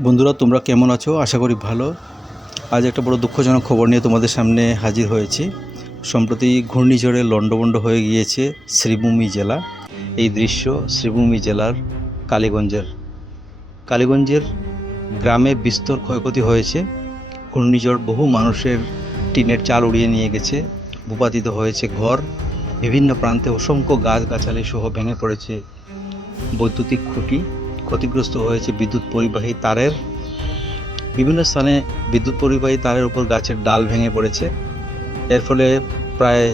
বন্ধুরা, তোমরা কেমন আছো? আশা করি ভালো। আজ একটা বড় দুঃখজনক খবর নিয়ে তোমাদের সামনে হাজির হয়েছি। সম্প্রতি ঘূর্ণিঝড়ে লণ্ডভণ্ড হয়ে গিয়েছে শ্রীভূমি জেলা। এই দৃশ্য শ্রীভূমি জেলার কালীগঞ্জের। কালীগঞ্জের গ্রামে বিস্তর ক্ষয়ক্ষতি হয়েছে। ঘূর্ণিঝড় বহু মানুষের টিনের চাল উড়িয়ে নিয়ে গেছে। ভূপাতিত হয়েছে ঘর। বিভিন্ন প্রান্তে অসংখ্য গাছগাছালি সহ ভেঙে পড়েছে বৈদ্যুতিক খুঁটি। ক্ষতিগ্রস্ত হয়েছে বিদ্যুৎ পরিবাহী তারের। বিভিন্ন স্থানে বিদ্যুৎ পরিবাহী তারের উপর গাছের ডাল ভেঙে পড়েছে। এর ফলে প্রায়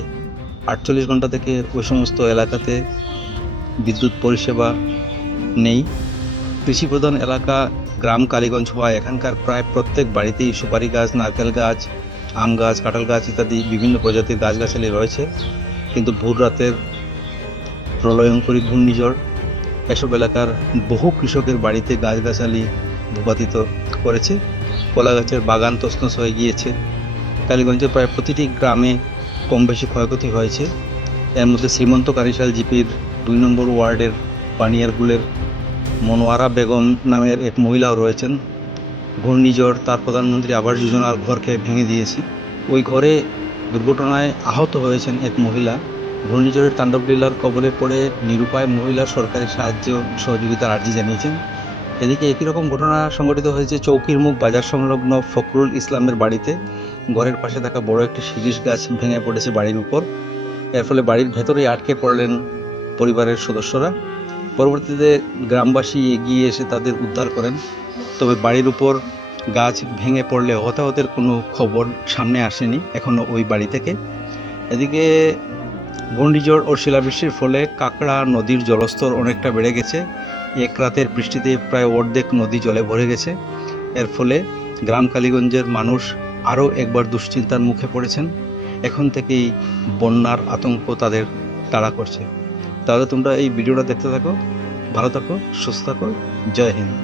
আটচল্লিশ ঘণ্টা থেকে ওই সমস্ত এলাকাতে বিদ্যুৎ পরিষেবা নেই। কৃষি প্রধান এলাকা গ্রাম কালীগঞ্জ হওয়ায় এখানকার প্রায় প্রত্যেক বাড়িতেই সুপারি গাছ, নারকেল গাছ, আম গাছ, কাঁঠাল গাছ ইত্যাদি বিভিন্ন প্রজাতির গাছগাছালি রয়েছে। কিন্তু ভোর রাতের প্রলয়ঙ্করী ঘূর্ণিঝড় এসব এলাকার বহু কৃষকের বাড়িতে গাছগাছালি ভূপাতিত করেছে। কলা গাছের বাগান তছনছ হয়ে গিয়েছে। কালীগঞ্জের প্রায় প্রতিটি গ্রামে কম বেশি ক্ষয়ক্ষতি হয়েছে। এর মধ্যে শ্রীমন্ত কারিশাল জিপির দুই নম্বর ওয়ার্ডের পানিয়ারগুলের মনোয়ারা বেগম নামের এক মহিলাও রয়েছেন। ঘূর্ণিঝড়, তার প্রধানমন্ত্রী আবাস যোজনার ঘরকে ভেঙে দিয়েছে। ওই ঘরে দুর্ঘটনায় আহত হয়েছেন এক মহিলা। ঘূর্ণিঝড়ের তাণ্ডব লীলার কবলে পড়ে নিরুপায় মহিলা সরকারি সাহায্য সহযোগিতার আর্জি জানিয়েছেন। এদিকে একই রকম ঘটনা সংঘটিত হয়েছে চৌকির মুখ বাজার সংলগ্ন ফখরুল ইসলামের বাড়িতে। ঘরের পাশে থাকা বড় একটি শিরিষ গাছ ভেঙে পড়েছে বাড়ির উপর। এর ফলে বাড়ির ভেতরেই আটকে পড়লেন পরিবারের সদস্যরা। পরবর্তীতে গ্রামবাসী এগিয়ে এসে তাদের উদ্ধার করেন। তবে বাড়ির উপর গাছ ভেঙে পড়লে হতাহতের কোনো খবর সামনে আসেনি এখনও ওই বাড়ি থেকে। এদিকে ঘূর্ণিঝড় ও শিলাবৃষ্টির ফলে কাঁকড়া নদীর জলস্তর অনেকটা বেড়ে গেছে। এক রাতের বৃষ্টিতে প্রায় অর্ধেক নদী জলে ভরে গেছে। এর ফলে গ্রাম কালীগঞ্জের মানুষ আরও একবার দুশ্চিন্তার মুখে পড়েছেন। এখন থেকেই বন্যার আতঙ্ক তাদের তাড়া করছে। তাহলে তোমরা এই ভিডিওটা দেখতে থাকো, ভালো থাকো, সুস্থ থাকো, জয় হিন্দ।